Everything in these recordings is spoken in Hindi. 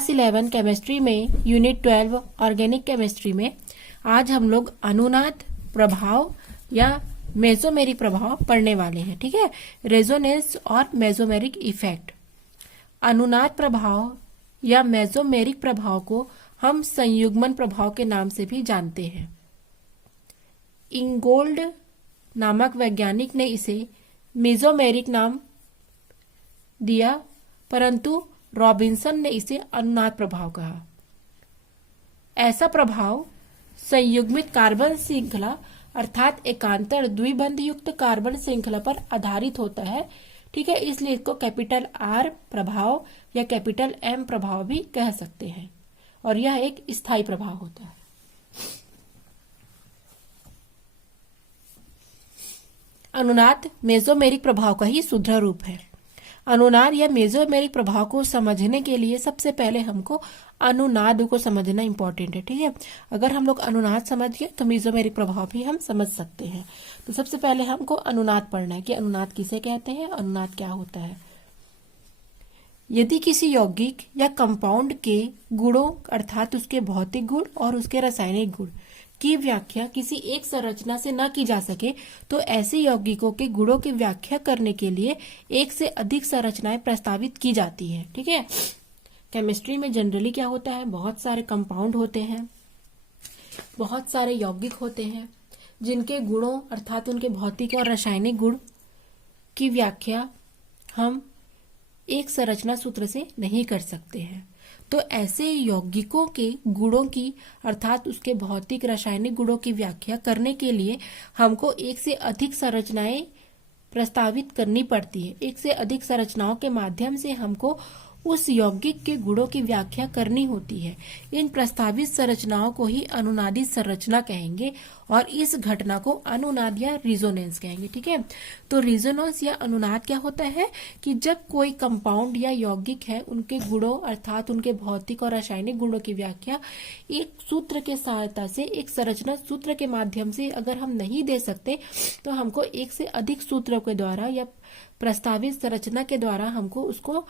क्लास 11 केमिस्ट्री में यूनिट 12 ऑर्गेनिक केमिस्ट्री में आज हम लोग अनुनाद प्रभाव या मेसोमेरिक प्रभाव पढ़ने वाले हैं। ठीक है, रेजोनेंस और मेसोमेरिक इफेक्ट। अनुनाद प्रभाव या मेसोमेरिक प्रभाव को हम संयुग्मन प्रभाव के नाम से भी जानते हैं। इंगोल्ड नामक वैज्ञानिक ने इसे मेसोमेरिक नाम दिया, परंतु रॉबिन्सन ने इसे अनुनाद प्रभाव कहा। ऐसा प्रभाव संयुग्मित कार्बन श्रृंखला अर्थात एकांतर द्विबंध युक्त कार्बन श्रृंखला पर आधारित होता है। ठीक है, इसलिए इसको कैपिटल आर प्रभाव या कैपिटल एम प्रभाव भी कह सकते हैं और यह एक स्थायी प्रभाव होता है। अनुनाद मेसोमेरिक प्रभाव का ही शुद्ध रूप है। अनुनाद या मेसोमेरिक प्रभाव को समझने के लिए सबसे पहले हमको अनुनाद को समझना इंपॉर्टेंट है। ठीक है, अगर हम लोग अनुनाद समझ गए तो मेसोमेरिक प्रभाव भी हम समझ सकते हैं। तो सबसे पहले हमको अनुनाद पढ़ना है कि अनुनाद किसे कहते हैं, अनुनाद क्या होता है। यदि किसी यौगिक या कंपाउंड के गुणों अर्थात उसके भौतिक गुण और उसके रासायनिक गुण की व्याख्या किसी एक संरचना से न की जा सके तो ऐसे यौगिकों के गुणों की व्याख्या करने के लिए एक से अधिक संरचनाएं प्रस्तावित की जाती है। ठीक है, केमिस्ट्री में जनरली क्या होता है, बहुत सारे कंपाउंड होते हैं, बहुत सारे यौगिक होते हैं जिनके गुणों अर्थात उनके भौतिक और रासायनिक गुण की व्याख्या हम एक संरचना सूत्र से नहीं कर सकते हैं। तो ऐसे यौगिकों के गुणों की अर्थात उसके भौतिक रासायनिक गुणों की व्याख्या करने के लिए हमको एक से अधिक संरचनाएं प्रस्तावित करनी पड़ती है। एक से अधिक संरचनाओं के माध्यम से हमको उस यौगिक के गुणों की व्याख्या करनी होती है। इन प्रस्तावित संरचनाओं को ही अनुनादी संरचना कहेंगे और इस घटना को अनुनाद या रिजोनेंस कहेंगे। ठीक है, तो रिजोनेंस या अनुनाद क्या होता है कि जब कोई कंपाउंड या यौगिक है उनके गुणों अर्थात उनके भौतिक और रासायनिक गुणों की व्याख्या एक सूत्र के सहायता से, एक संरचना सूत्र के माध्यम से अगर हम नहीं दे सकते तो हमको एक से अधिक सूत्रों के द्वारा या प्रस्तावित संरचना के द्वारा हमको उसको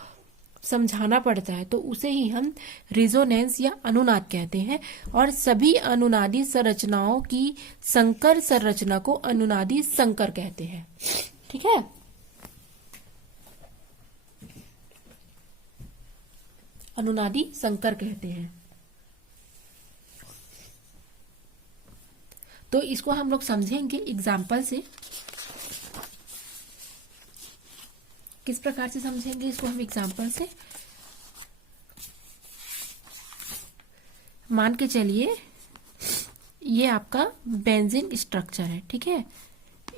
समझाना पड़ता है, तो उसे ही हम रिजोनेंस या अनुनाद कहते हैं। और सभी अनुनादी संरचनाओं की संकर संरचना को अनुनादी संकर कहते हैं। ठीक है, अनुनादी संकर कहते हैं। तो इसको हम लोग समझेंगे एग्जाम्पल से। किस प्रकार से समझेंगे इसको हम एग्जाम्पल से, मान के चलिए ये आपका बेंजीन स्ट्रक्चर है। ठीक है,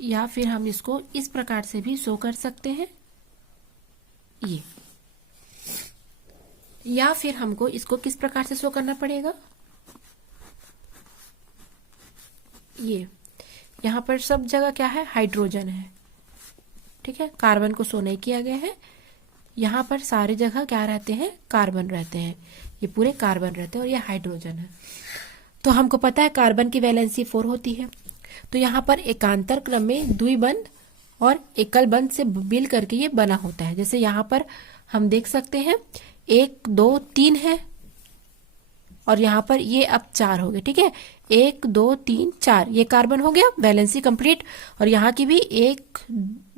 या फिर हम इसको इस प्रकार से भी शो कर सकते हैं ये, या फिर हमको इसको किस प्रकार से शो करना पड़ेगा, ये यहां पर सब जगह क्या है, हाइड्रोजन है। ठीक है, कार्बन को शो नहीं किया गया है। यहाँ पर सारी जगह क्या रहते हैं, कार्बन रहते हैं, ये पूरे कार्बन रहते हैं और ये हाइड्रोजन है। तो हमको पता है कार्बन की वैलेंसी 4 होती है। तो यहाँ पर एकांतर क्रम में द्विबंध और एकल बंध से मिल करके ये बना होता है। जैसे यहाँ पर हम देख सकते हैं 1 2 3 है और यहाँ पर ये अब 4 हो गए। ठीक है, 1 2 3 4 ये कार्बन हो गया, वैलेंसी कंप्लीट। और यहाँ की भी 1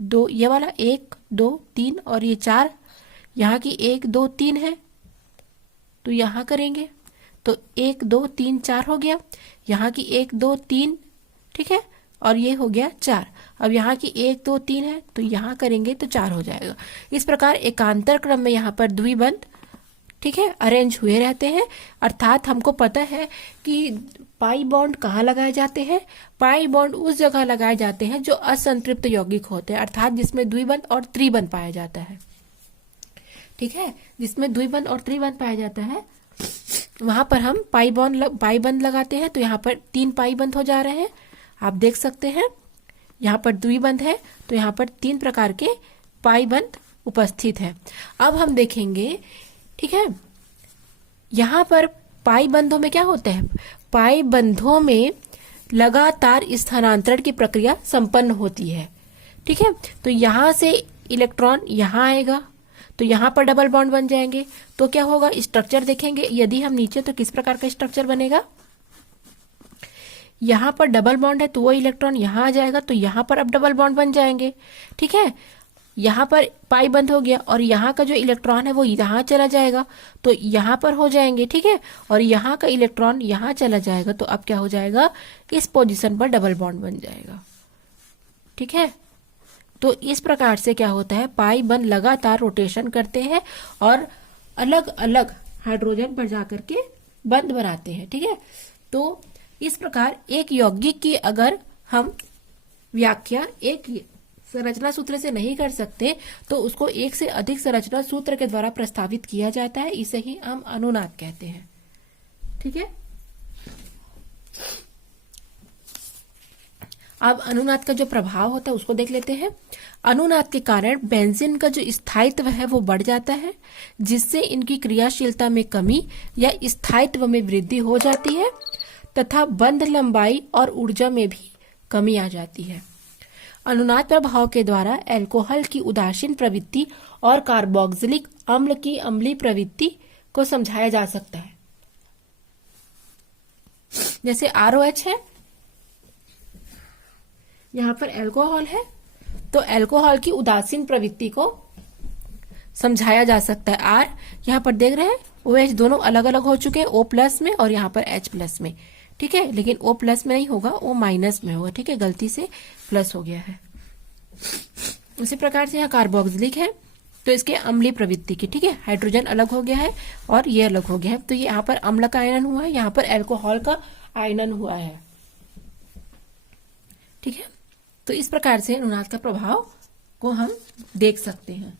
2 ये वाला 1 2 3 और ये 4, यहाँ की 1 2 3 है तो यहाँ करेंगे तो 1 2 3 4 हो गया, यहाँ की 1 2 3। ठीक है, और ये हो गया 4। अब यहाँ की 1 2 3 है तो यहाँ करेंगे तो 4 हो जाएगा। इस प्रकार एकांतर क्रम में यहाँ पर द्विबंध, ठीक है, अरेंज हुए रहते हैं। अर्थात हमको पता है कि पाई बॉन्ड कहाँ लगाए जाते हैं, पाई बॉन्ड उस जगह लगाए जाते हैं जो असंतृप्त यौगिक होते हैं, अर्थात जिसमें द्विबंध और त्रिबंध पाया जाता है। ठीक है, जिसमें द्विबंध और त्रिबंध पाया जाता है वहां पर हम पाई बंध लगाते हैं। तो यहाँ पर 3 पाई बंध हो जा रहे हैं, आप देख सकते हैं। यहाँ पर द्विबंध है तो यहाँ पर 3 प्रकार के पाई बंध उपस्थित है। अब हम देखेंगे, ठीक है, यहाँ पर पाई बंधों में क्या होता है, पाई बंधों में लगातार स्थानांतरण की प्रक्रिया संपन्न होती है। ठीक है, तो यहाँ से इलेक्ट्रॉन यहाँ आएगा तो यहाँ पर डबल बॉन्ड बन जाएंगे। तो क्या होगा, स्ट्रक्चर देखेंगे यदि हम नीचे, तो किस प्रकार का स्ट्रक्चर बनेगा, यहाँ पर डबल बॉन्ड है तो वो इलेक्ट्रॉन यहाँ आ जाएगा, तो यहाँ पर अब डबल बॉन्ड बन जाएंगे। ठीक है, यहाँ पर पाई बंद हो गया और यहाँ का जो इलेक्ट्रॉन है वो यहाँ चला जाएगा, तो यहाँ पर हो जाएंगे। ठीक है, और यहाँ का इलेक्ट्रॉन यहाँ चला जाएगा, तो अब क्या हो जाएगा, इस पोजीशन पर डबल बॉन्ड बन जाएगा। ठीक है, तो इस प्रकार से क्या होता है, पाई बंद लगातार रोटेशन करते हैं और अलग अलग हाइड्रोजन पर जाकर के बंद बनाते हैं। ठीक है, तो इस प्रकार एक यौगिक की अगर हम व्याख्या एक संरचना सूत्र से नहीं कर सकते तो उसको एक से अधिक संरचना सूत्र के द्वारा प्रस्तावित किया जाता है, इसे ही हम अनुनाद कहते हैं। ठीक है, अब अनुनाद का जो प्रभाव होता है उसको देख लेते हैं। अनुनाद के कारण बेंजीन का जो स्थायित्व है वो बढ़ जाता है, जिससे इनकी क्रियाशीलता में कमी या स्थायित्व में वृद्धि हो जाती है तथा बंध लंबाई और ऊर्जा में भी कमी आ जाती है। अनुनाद प्रभाव के द्वारा अल्कोहल की उदासीन प्रवृत्ति और कार्बोक्सिलिक अम्ल की अम्लीय प्रवृत्ति को समझाया जा सकता है। जैसे ROH है, यहाँ पर अल्कोहल है, तो अल्कोहल की उदासीन प्रवृत्ति को समझाया जा सकता है। R यहाँ पर देख रहे हैं, OH दोनों अलग अलग हो चुके हैं, O+ में और यहाँ पर H+ में। ठीक है, लेकिन O+ में नहीं होगा, O- में होगा। ठीक है, गलती से प्लस हो गया है। उसी प्रकार से यहाँ कार्बोक्सिलिक है, तो इसके अम्लीय प्रवृत्ति की। ठीक है, हाइड्रोजन अलग हो गया है और ये अलग हो गया है, तो ये यहाँ पर अम्ल का आयनन हुआ है, यहाँ पर अल्कोहल का आयनन हुआ है। ठीक है, तो इस प्रकार से अनुनाद का प्रभाव को हम देख सकते हैं।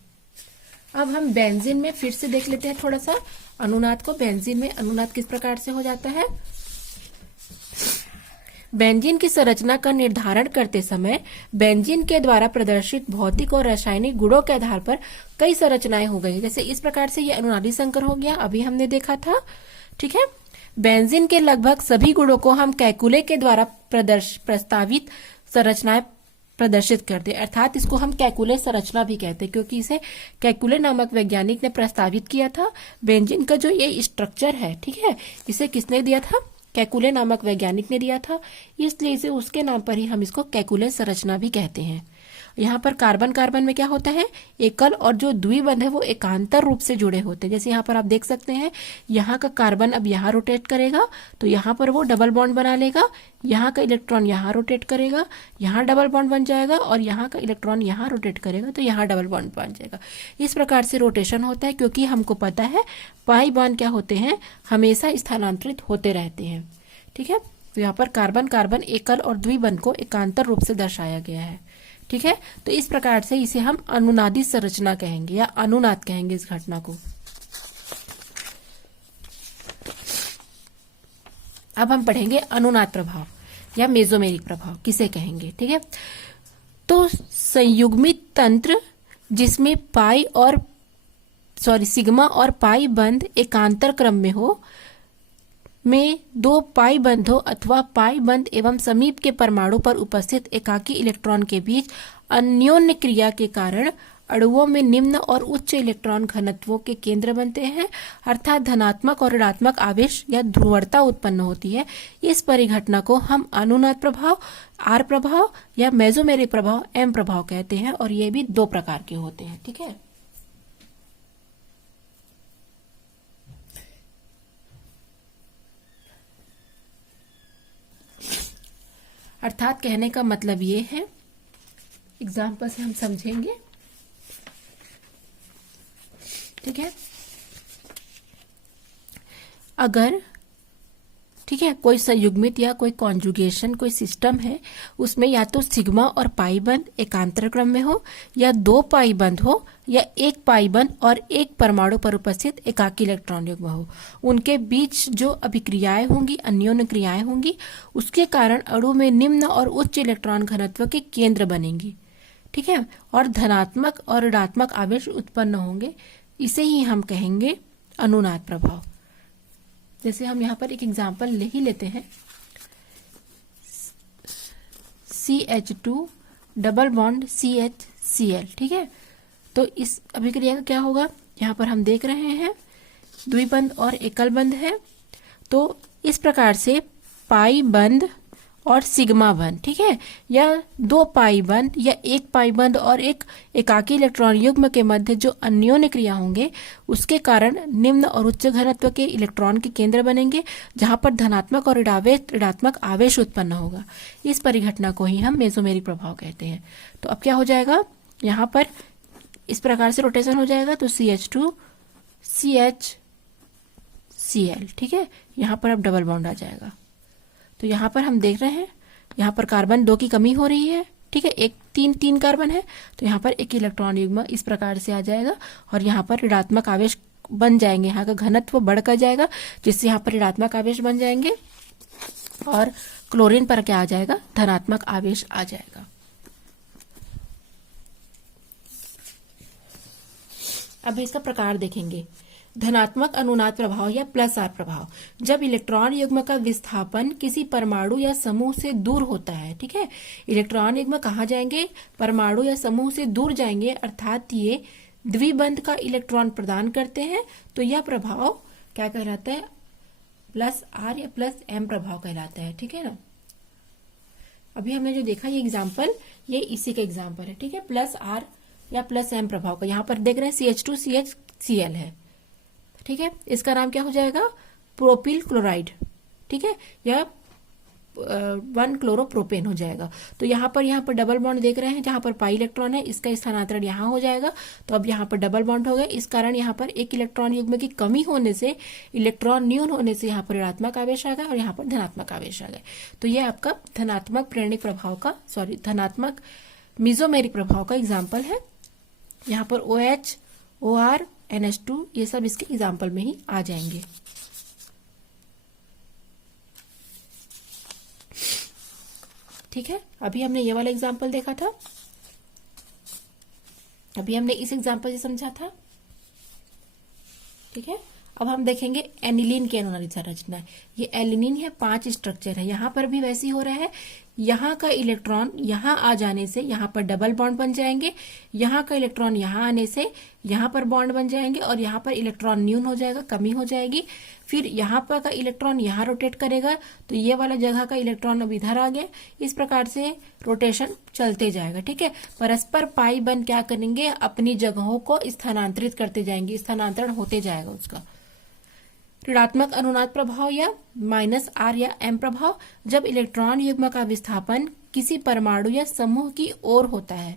अब हम बेंजीन में फिर से देख लेते हैं थोड़ा सा अनुनाद को। बेंजीन में अनुनाद किस प्रकार से हो जाता है। बेंजीन की संरचना का निर्धारण करते समय बेंजीन के द्वारा प्रदर्शित भौतिक और रासायनिक गुणों के आधार पर कई संरचनाएं हो गई। जैसे इस प्रकार से ये अनुनादी संकर हो गया, अभी हमने देखा था। ठीक है, बेंजीन के लगभग सभी गुणों को हम कैकुले के द्वारा प्रस्तावित संरचनाएं प्रदर्शित करते, अर्थात इसको हम कैकुले संरचना भी कहते हैं, क्योंकि इसे कैकुले नामक वैज्ञानिक ने प्रस्तावित किया था। बेंजीन का जो ये स्ट्रक्चर है, ठीक है, इसे किसने दिया था, कैकुले नामक वैज्ञानिक ने दिया था, इसलिए इसे उसके नाम पर ही हम इसको कैकुले संरचना भी कहते हैं। यहाँ पर कार्बन कार्बन में क्या होता है, एकल और जो द्विबंध है वो एकांतर रूप से जुड़े होते हैं। जैसे यहाँ पर आप देख सकते हैं, यहाँ का कार्बन अब यहाँ रोटेट करेगा तो यहाँ पर वो डबल बॉन्ड बना लेगा, यहाँ का इलेक्ट्रॉन यहाँ रोटेट करेगा, यहाँ डबल बॉन्ड बन जाएगा, और यहाँ का इलेक्ट्रॉन यहाँ रोटेट करेगा तो यहाँ डबल बॉन्ड बन जाएगा। इस प्रकार से रोटेशन होता है, क्योंकि हमको पता है पाई बॉन्ड क्या होते हैं, हमेशा स्थानांतरित होते रहते हैं। ठीक है, तो यहाँ पर कार्बन कार्बन एकल और द्विबंध को एकांतर रूप से दर्शाया गया है। ठीक है, तो इस प्रकार से इसे हम अनुनादी संरचना कहेंगे या अनुनाद कहेंगे इस घटना को। अब हम पढ़ेंगे अनुनाद प्रभाव या मेसोमेरिक प्रभाव किसे कहेंगे। ठीक है, तो संयुग्मित तंत्र जिसमें सिग्मा और पाई बंध एकांतर क्रम में हो, में दो पाई बंधों अथवा पाई बंध एवं समीप के परमाणु पर उपस्थित एकाकी इलेक्ट्रॉन के बीच अन्योन्य क्रिया के कारण अणुओं में निम्न और उच्च इलेक्ट्रॉन घनत्वों के केंद्र बनते हैं, अर्थात धनात्मक और ऋणात्मक आवेश या ध्रुवणता उत्पन्न होती है। इस परिघटना को हम अनुनाद प्रभाव, R प्रभाव या मेसोमेरिक प्रभाव, M प्रभाव कहते हैं, और ये भी दो प्रकार के होते हैं। ठीक है, अर्थात कहने का मतलब ये है, एग्जाम्पल से हम समझेंगे। ठीक है, अगर ठीक है कोई संयुग्मित या कोई कॉन्जुगेशन कोई सिस्टम है, उसमें या तो सिग्मा और पाई बंध एकांतर क्रम में हो, या दो पाई बंध हो, या एक पाई बंध और एक परमाणु पर उपस्थित एकाकी इलेक्ट्रॉन युग्म हो, उनके बीच जो अभिक्रियाएं होंगी, अन्योन्य क्रियाएं होंगी, उसके कारण अणु में निम्न और उच्च इलेक्ट्रॉन घनत्व के केंद्र बनेंगी। ठीक है, और धनात्मक और ऋणात्मक आवेश उत्पन्न होंगे, इसे ही हम कहेंगे अनुनाद प्रभाव। जैसे हम यहाँ पर एक एग्जाम्पल ले ही लेते हैं, CH2 डबल बॉन्ड CHCl। ठीक है, तो इस अभिक्रिया का क्या होगा, यहाँ पर हम देख रहे हैं द्विबंध और एकल बंध है। तो इस प्रकार से पाई बंध और सिग्मा बंध, ठीक है, या दो पाई बंध या एक पाई बंध और एक एकाकी इलेक्ट्रॉन युग्म के मध्य जो अन्योन्य क्रिया होंगे उसके कारण निम्न और उच्च घनत्व के इलेक्ट्रॉन के केंद्र बनेंगे, जहां पर धनात्मक और ऋणात्मक आवेश उत्पन्न होगा। इस परिघटना को ही हम मेसोमेरिक प्रभाव कहते हैं। तो अब क्या हो जाएगा, यहाँ पर इस प्रकार से रोटेशन हो जाएगा, तो CH2 CH Cl, ठीक है, यहाँ पर अब डबल बॉन्ड आ जाएगा। तो यहाँ पर हम देख रहे हैं यहाँ पर कार्बन 2 की कमी हो रही है, ठीक है, एक तीन कार्बन है, तो यहाँ पर एक इलेक्ट्रॉन युग्म इस प्रकार से आ जाएगा और यहाँ पर ऋणात्मक आवेश बन जाएंगे, यहाँ का घनत्व बढ़कर जाएगा जिससे यहाँ पर ऋणात्मक आवेश बन जाएंगे और क्लोरीन पर क्या आ जाएगा, धनात्मक आवेश आ जाएगा। अब इसका प्रकार देखेंगे, धनात्मक अनुनाद प्रभाव या प्लस आर प्रभाव। जब इलेक्ट्रॉन युग्म का विस्थापन किसी परमाणु या समूह से दूर होता है, ठीक है, इलेक्ट्रॉन युग्म कहाँ जाएंगे, परमाणु या समूह से दूर जाएंगे, अर्थात ये द्विबंध का इलेक्ट्रॉन प्रदान करते हैं, तो यह प्रभाव क्या कहलाता है, प्लस आर या प्लस एम प्रभाव कहलाता है, ठीक है ना। अभी हमने जो देखा ये एग्जाम्पल, ये इसी का एग्जाम्पल है, ठीक है, प्लस आर या प्लस एम प्रभाव का। यहाँ पर देख रहे हैं CH2 CH Cl है, ठीक है, इसका नाम क्या हो जाएगा, प्रोपिल क्लोराइड, ठीक है, या 1 क्लोरोप्रोपेन हो जाएगा। तो यहाँ पर डबल बॉन्ड देख रहे हैं, जहां पर पाई इलेक्ट्रॉन है, इसका स्थानांतरण यहाँ हो जाएगा, तो अब यहाँ पर डबल बॉन्ड हो गए। इस कारण यहाँ पर एक इलेक्ट्रॉन युग्म की कमी होने से, इलेक्ट्रॉन न्यून होने से यहाँ पर ऋणात्मक आवेश आ गया और यहाँ पर धनात्मक आवेश आ गए। तो ये आपका धनात्मक प्रेरणिक प्रभाव का, धनात्मक मेसोमेरिक प्रभाव का एग्जाम्पल है। यहाँ पर OH, OR, NH2 ये सब इसके एग्जाम्पल में ही आ जाएंगे। ठीक है, अभी हमने ये वाला एग्जाम्पल देखा था, अभी हमने इस एग्जाम्पल से समझा था, ठीक है। अब हम देखेंगे एनिलीन की अनुनादी संरचना। ये एलिनिन है, 5 स्ट्रक्चर है, यहाँ पर भी वैसे ही हो रहा है। यहाँ का इलेक्ट्रॉन यहाँ आ जाने से यहाँ पर डबल बॉन्ड बन जाएंगे, यहाँ का इलेक्ट्रॉन यहाँ आने से यहाँ पर बॉन्ड बन जाएंगे और यहाँ पर इलेक्ट्रॉन न्यून हो जाएगा, कमी हो जाएगी। फिर यहाँ पर का इलेक्ट्रॉन यहाँ रोटेट करेगा, तो ये वाला जगह का इलेक्ट्रॉन अब इधर आ गया। इस प्रकार से रोटेशन चलते जाएगा, ठीक है। परस्पर पाई बंध क्या करेंगे, अपनी जगहों को स्थानांतरित करते जाएंगे, स्थानांतरण होते जाएगा उसका। ऋणात्मक अनुनाद प्रभाव या माइनस आर या एम प्रभाव, जब इलेक्ट्रॉन युग्म का विस्थापन किसी परमाणु या समूह की ओर होता है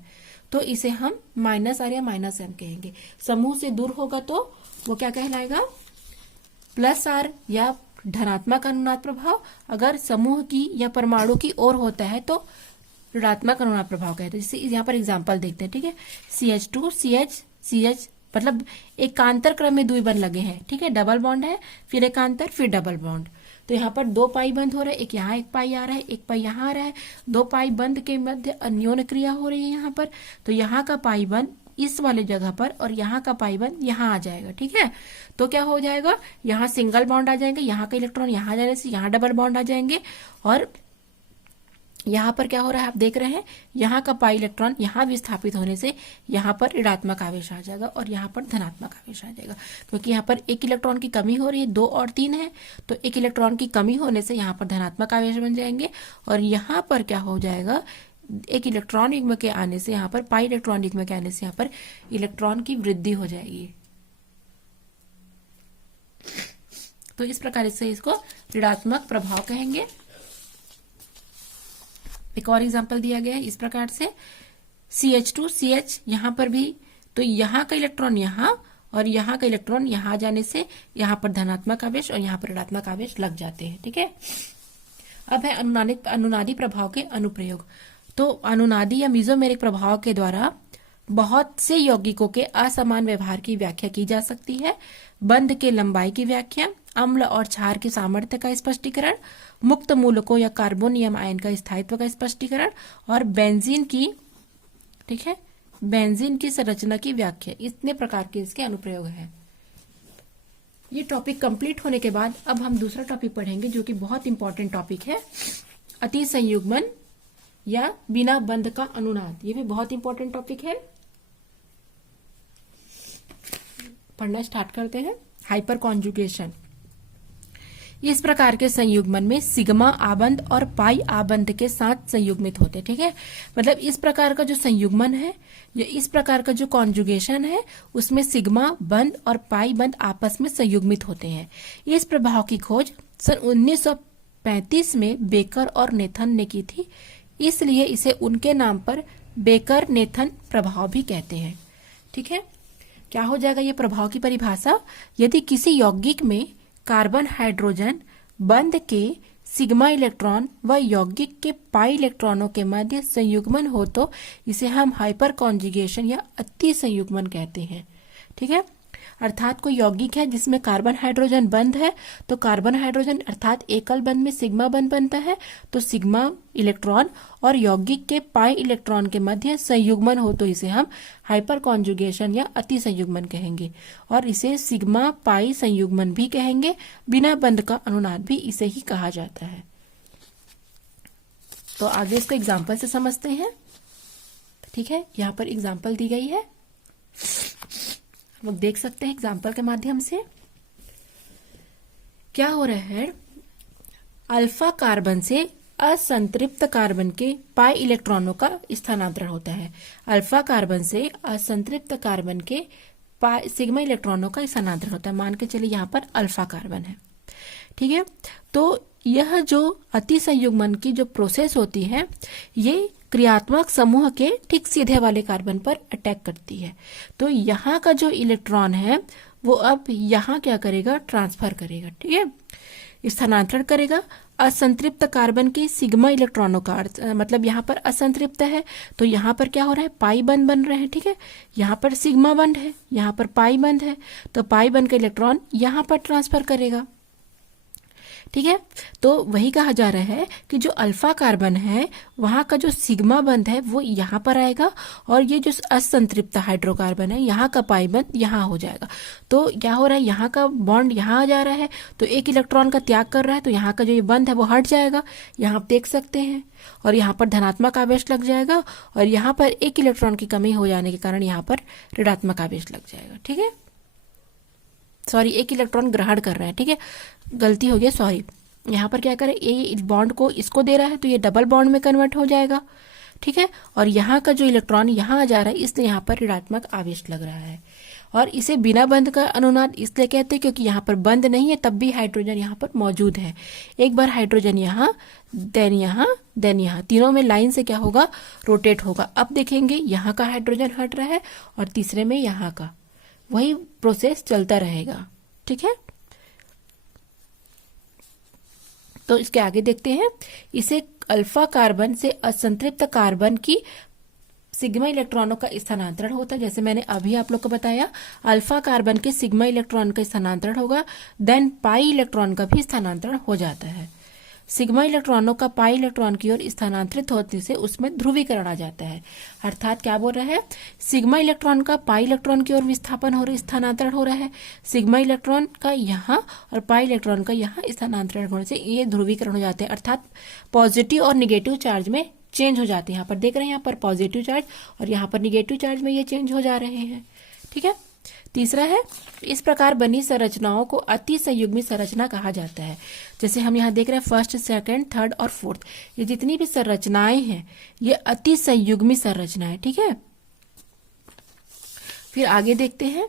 तो इसे हम माइनस आर या माइनस एम कहेंगे। समूह से दूर होगा तो वो क्या कहलाएगा, प्लस आर या धनात्मक अनुनाद प्रभाव। अगर समूह की या परमाणु की ओर होता है तो ऋणात्मक अनुनाद प्रभाव कहते हैं। जैसे यहाँ पर एग्जाम्पल देखते हैं, ठीक है। CH2 CH CH मतलब एकांतर क्रम में द्विबंध लगे हैं, ठीक है, डबल बॉन्ड है, फिर एकांतर, फिर डबल बॉन्ड। तो यहाँ पर 2 पाई बंद हो रहे हैं, एक यहाँ एक पाई आ रहा है, एक पाई यहाँ आ रहा है। 2 पाई बंद के मध्य अन्योन्य क्रिया हो रही है यहाँ पर, तो यहाँ का पाई बंद इस वाले जगह पर और यहाँ का पाई बंद यहाँ आ जाएगा, ठीक है। तो क्या हो जाएगा, यहाँ सिंगल बॉन्ड आ जाएंगे, यहाँ का इलेक्ट्रॉन यहाँ जाने से यहाँ डबल बॉन्ड आ जाएंगे और यहाँ पर क्या हो रहा है आप देख रहे हैं, यहाँ का पाई इलेक्ट्रॉन यहाँ विस्थापित होने से यहाँ पर ऋणात्मक आवेश आ जाएगा और यहाँ पर धनात्मक आवेश आ जाएगा, क्योंकि यहाँ पर एक इलेक्ट्रॉन की कमी हो रही है, 2 और 3 है, तो एक इलेक्ट्रॉन की कमी होने से यहाँ पर धनात्मक आवेश बन जाएंगे और यहाँ पर क्या हो जाएगा, एक इलेक्ट्रॉन युग्म के आने से यहाँ पर पाई इलेक्ट्रॉन युग्म के आने से यहाँ पर इलेक्ट्रॉन की वृद्धि हो जाएगी। तो इस प्रकार से इसको ऋणात्मक प्रभाव कहेंगे। एक और एग्जांपल दिया गया है इस प्रकार से, CH2 CH यहाँ पर भी, तो यहाँ का इलेक्ट्रॉन यहाँ और यहाँ का इलेक्ट्रॉन यहाँ आ जाने से यहाँ पर धनात्मक आवेश और यहाँ पर ऋणात्मक आवेश लग जाते हैं, ठीक है। अब है अनुनादी प्रभाव के अनुप्रयोग। तो अनुनादी या मेसोमेरिक प्रभाव के द्वारा बहुत से यौगिकों के असमान व्यवहार की व्याख्या की जा सकती है। बंध के लंबाई की व्याख्या, अम्ल और क्षार के सामर्थ्य का स्पष्टीकरण, मुक्त मूलकों या कार्बोनियम आयन का स्थायित्व का स्पष्टीकरण और बेंजीन की, ठीक है, बेंजीन की संरचना की व्याख्या। इतने प्रकार के इसके अनुप्रयोग हैं। ये टॉपिक कंप्लीट होने के बाद अब हम दूसरा टॉपिक पढ़ेंगे जो कि बहुत इंपॉर्टेंट टॉपिक है, अति संयुग्मन या बिना बंध का अनुनाद। ये भी बहुत इंपॉर्टेंट टॉपिक है। पढ़ना स्टार्ट करते हैं। Hyper conjugation. इस प्रकार के संयुग्मन में सिग्मा आबंध और पाई आबंध के साथ संयुग्मित होते हैं। ठीक है, मतलब इस प्रकार का जो संयुग्मन है, ये इस प्रकार का जो कॉन्जुगेशन है, उसमें सिग्मा बंध और पाई बंध आपस में संयुग्मित होते हैं। इस प्रभाव की खोज सन 1935 में बेकर और नेथन ने की थी, इसलिए इसे उनके नाम पर बेकर नेथन प्रभाव भी कहते हैं। ठीक है, क्या हो जाएगा ये प्रभाव की परिभाषा? यदि किसी यौगिक में कार्बन हाइड्रोजन बंध के सिग्मा इलेक्ट्रॉन व यौगिक के पाई इलेक्ट्रॉनों के मध्य संयुग्मन हो तो इसे हम हाइपर कॉन्जुगेशन या अति संयुग्मन कहते हैं। ठीक है, अर्थात कोई यौगिक है जिसमें कार्बन हाइड्रोजन बंध है, तो कार्बन हाइड्रोजन अर्थात एकल बंध में सिग्मा बंध बनता है, तो सिग्मा इलेक्ट्रॉन और यौगिक के पाई इलेक्ट्रॉन के मध्य संयुग्मन हो तो इसे हम हाइपर कॉन्जुगेशन या अति संयुग्मन कहेंगे, और इसे सिग्मा पाई संयुग्मन भी कहेंगे। बिना बंध का अनुनाद भी इसे ही कहा जाता है। तो आगे इसको एग्जाम्पल से समझते हैं। ठीक है, यहाँ पर एग्जाम्पल दी गई है, लोग देख सकते हैं एग्जाम्पल के माध्यम से। क्या हो रहा है, अल्फा कार्बन से असंतृप्त कार्बन के पाई इलेक्ट्रॉनों का स्थानांतरण होता है। अल्फा कार्बन से असंतृप्त कार्बन के पाई सिग्मा इलेक्ट्रॉनों का स्थानांतरण होता है। मान के चलिए यहाँ पर अल्फा कार्बन है। ठीक है, तो यह जो अति संयुग्मन की जो प्रोसेस होती है, ये क्रियात्मक समूह के ठीक सीधे वाले कार्बन पर अटैक करती है। तो यहाँ का जो इलेक्ट्रॉन है वो अब यहाँ क्या करेगा, ट्रांसफर करेगा। ठीक है, स्थानांतरण करेगा असंतृप्त कार्बन के सिग्मा इलेक्ट्रॉनों का। मतलब यहाँ पर असंतृप्त है तो यहाँ पर क्या हो रहा है, पाई बंध बन रहे हैं। ठीक है, यहाँ पर सिग्मा बंध है, यहाँ पर पाई बंध है, तो पाई बंध का इलेक्ट्रॉन यहाँ पर ट्रांसफर करेगा। ठीक है, तो वही कहा जा रहा है कि जो अल्फा कार्बन है वहां का जो सिग्मा बंध है वो यहाँ पर आएगा, और ये जो असंतृप्त हाइड्रोकार्बन है यहाँ का पाई बंध यहाँ हो जाएगा। तो क्या हो रहा है, यहाँ का बॉन्ड यहाँ आ जा रहा है, तो एक इलेक्ट्रॉन का त्याग कर रहा है, तो यहाँ का जो ये बंध है वो हट जाएगा, यहाँ आप देख सकते हैं, और यहाँ पर धनात्मक आवेश लग जाएगा, और यहाँ पर एक इलेक्ट्रॉन की कमी हो जाने के कारण यहाँ पर ऋणात्मक आवेश लग जाएगा। ठीक है, सॉरी, एक इलेक्ट्रॉन ग्रहण कर रहा है। ठीक है, गलती हो गई, सॉरी। यहाँ पर क्या करें, ये बॉन्ड को इसको दे रहा है तो ये डबल बॉन्ड में कन्वर्ट हो जाएगा। ठीक है, और यहाँ का जो इलेक्ट्रॉन यहाँ आ जा रहा है इसलिए यहाँ पर ऋणात्मक आवेश लग रहा है। और इसे बिना बंध का अनुनाद इसलिए कहते हैं क्योंकि यहाँ पर बंध नहीं है, तब भी हाइड्रोजन यहाँ पर मौजूद है। एक बार हाइड्रोजन यहाँ, देन यहाँ, देन यहाँ, तीनों में लाइन से क्या होगा, रोटेट होगा। अब देखेंगे यहाँ का हाइड्रोजन हट रहा है और तीसरे में यहाँ का, वही प्रोसेस चलता रहेगा। ठीक है, तो इसके आगे देखते हैं। इसे अल्फा कार्बन से असंतृप्त कार्बन की सिग्मा इलेक्ट्रॉनों का स्थानांतरण होता है। जैसे मैंने अभी आप लोग को बताया, अल्फा कार्बन के सिग्मा इलेक्ट्रॉन का स्थानांतरण होगा, देन पाई इलेक्ट्रॉन का भी स्थानांतरण हो जाता है। सिग्मा इलेक्ट्रॉनों का पाई इलेक्ट्रॉन की ओर स्थानांतरित होने से उसमें ध्रुवीकरण आ जाता है। अर्थात क्या बोल रहा है, सिग्मा इलेक्ट्रॉन का पाई इलेक्ट्रॉन की ओर विस्थापन हो रहा है, स्थानांतरण हो रहा है। सिग्मा इलेक्ट्रॉन का यहाँ और पाई इलेक्ट्रॉन का यहाँ स्थानांतरण होने से ये ध्रुवीकरण हो जाते हैं, अर्थात पॉजिटिव और निगेटिव चार्ज में चेंज हो जाते हैं। यहाँ पर देख रहे हैं, यहाँ पर पॉजिटिव चार्ज और यहाँ पर निगेटिव चार्ज में ये चेंज हो जा रहे हैं। ठीक है, तीसरा है, इस प्रकार बनी संरचनाओं को अति संयुग्मी संरचना कहा जाता है। जैसे हम यहाँ देख रहे हैं फर्स्ट, सेकंड, थर्ड और फोर्थ, ये जितनी भी संरचनाएं हैं ये अति संयुग्मी संरचना है। ठीक है, फिर आगे देखते हैं।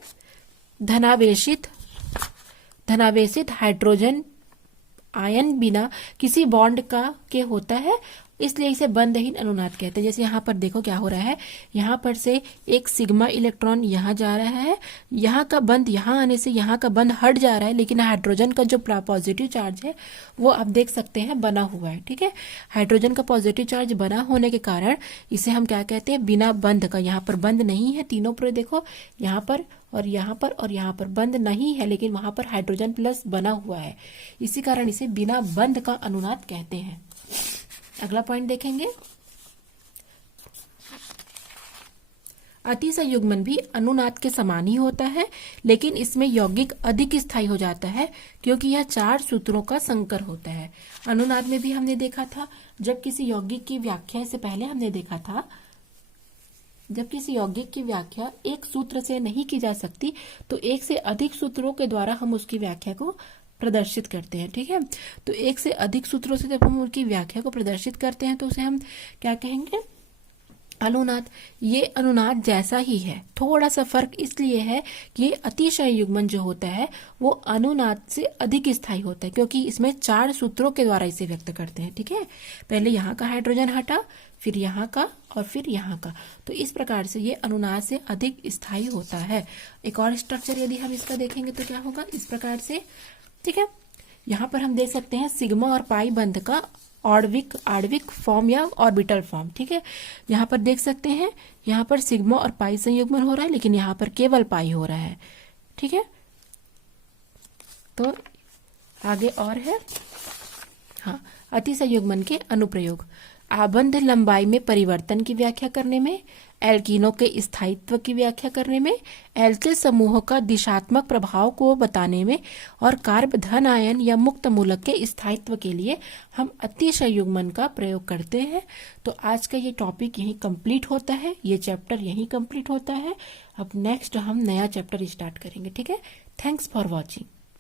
धनावेशित हाइड्रोजन आयन बिना किसी बॉन्ड का के होता है, इसलिए इसे बंधहीन अनुनाद कहते हैं। जैसे यहाँ पर देखो क्या हो रहा है, यहाँ पर से एक सिग्मा इलेक्ट्रॉन यहाँ जा रहा है, यहाँ का बंध यहाँ आने से यहाँ का बंध हट जा रहा है, लेकिन हाइड्रोजन का जो पॉजिटिव चार्ज है वो आप देख सकते हैं बना हुआ है। ठीक है, हाइड्रोजन का पॉजिटिव चार्ज बना होने के कारण इसे हम क्या कहते हैं, बिना बंध का। यहाँ पर बंध नहीं है, तीनों पर देखो, यहाँ पर और यहाँ पर और यहाँ पर बंध नहीं है, लेकिन वहां पर हाइड्रोजन प्लस बना हुआ है, इसी कारण इसे बिना बंध का अनुनाद कहते हैं। अगला पॉइंट देखेंगे। अति संयुग्मन भी अनुनाद के समान ही होता है, लेकिन इसमें यौगिक अधिक स्थायी हो जाता है क्योंकि यह 4 सूत्रों का संकर होता है। अनुनाद में भी हमने देखा था, जब किसी यौगिक की व्याख्या से पहले हमने देखा था जब किसी यौगिक की व्याख्या एक सूत्र से नहीं की जा सकती तो एक से अधिक सूत्रों के द्वारा हम उसकी व्याख्या को प्रदर्शित करते हैं। ठीक है, तो एक से अधिक सूत्रों से जब हम उनकी व्याख्या को प्रदर्शित करते हैं तो उसे हम क्या कहेंगे? अनुनाद। ये अनुनाद जैसा ही है, थोड़ा सा फर्क इसलिए है कि ये अतिशय युग्मन जो होता है वो अनुनाद से अधिक स्थायी होता है, क्योंकि इसमें 4 सूत्रों के द्वारा इसे व्यक्त करते हैं। ठीक है, पहले यहाँ का हाइड्रोजन हटा, फिर यहाँ का और फिर यहाँ का, तो इस प्रकार से ये अनुनाद से अधिक स्थायी होता है। एक और स्ट्रक्चर यदि हम इसका देखेंगे तो क्या होगा? इस प्रकार से। ठीक है, यहाँ पर हम देख सकते हैं सिग्मा और पाई बंध का आणविक फॉर्म या ऑर्बिटल फॉर्म। ठीक है, यहाँ पर देख सकते हैं, यहाँ पर सिग्मा और पाई संयुग्मन हो रहा है, लेकिन यहाँ पर केवल पाई हो रहा है। ठीक है, तो आगे और है, हाँ, अतिसंयुग्मन के अनुप्रयोग। आबंध लंबाई में परिवर्तन की व्याख्या करने में, एल्कीनों के स्थायित्व की व्याख्या करने में, एल्किल समूहों का दिशात्मक प्रभाव को बताने में और कार्ब धन आयन या मुक्त मूलक के स्थायित्व के लिए हम अतिसंयुग्मन का प्रयोग करते हैं। तो आज का ये टॉपिक यहीं कंप्लीट होता है, ये चैप्टर यहीं कंप्लीट होता है। अब नेक्स्ट हम नया चैप्टर स्टार्ट करेंगे। ठीक है, थैंक्स फॉर वॉचिंग।